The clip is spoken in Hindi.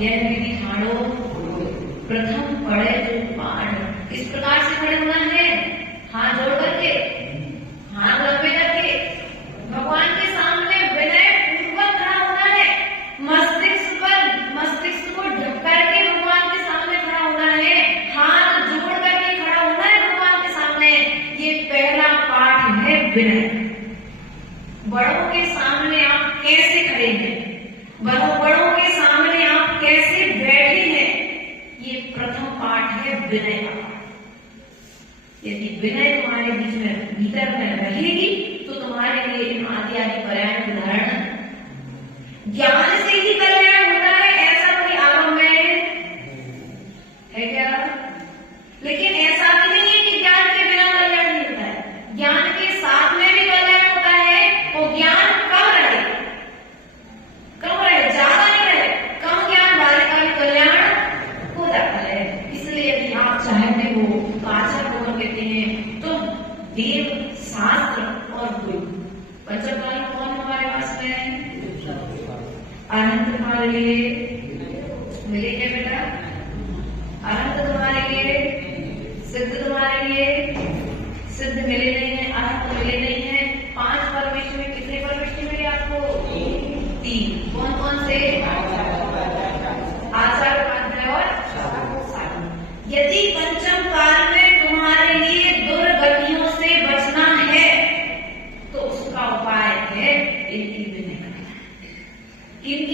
यह विधि ठाड़ो प्रथम पढ़े जो पाठ। इस प्रकार से खड़े होना है, हाथ जोड़ करके, हाथ लंबे करके भगवान के सामने विनय पूर्वक खड़ा होना है। मस्तिष्क को ढक करके भगवान के सामने खड़ा होना है, हाथ जोड़ करके खड़ा होना है भगवान के सामने। ये पहला पाठ है विनय। बड़ों के सामने आप कैसे खड़े हैं, बड़ों के सामने आप कैसे बैठे हैं, ये प्रथम पाठ है विनय का पाठ। यदि विनय तुम्हारे बीच में भीतर में रहेगी तो तुम्हारे लिए आदि आदि पर्याय उदाहरण। ज्ञान से ही कल्याण होता है, ऐसा कोई आगम में है क्या? लेकिन ऐसा भी नहीं है कि ज्ञान के बिना कल्याण नहीं होता है, ज्ञान के साथ में भी कल्याण होता है। वो ज्ञान कम रहे, ज्यादा नहीं रहे, कम ज्ञान वाले का भी कल्याण हो जाता है। इसलिए यदि आप चाहते हो, आचार्य भगवान कहते हैं, तो देव शास्त्र और गुरु पंचकाल कौन हमारे पास में है? अनंत तुम्हारे लिए मिले क्या बेटा? अनंत तुम्हारे लिए, सिद्ध तुम्हारे लिए, सिद्ध मिले नहीं है, अनंत मिले नहीं है। 5 परमेश्वर में कितने परमेश्वर मिले आपको? 3। कौन कौन से? आचार्य, उपाध्याय और साधु। यदि पंचम काल में तुम्हारे लिए दुर्गतियों से बचना है तो उसका उपाय है इनकी विनय करना। इनकी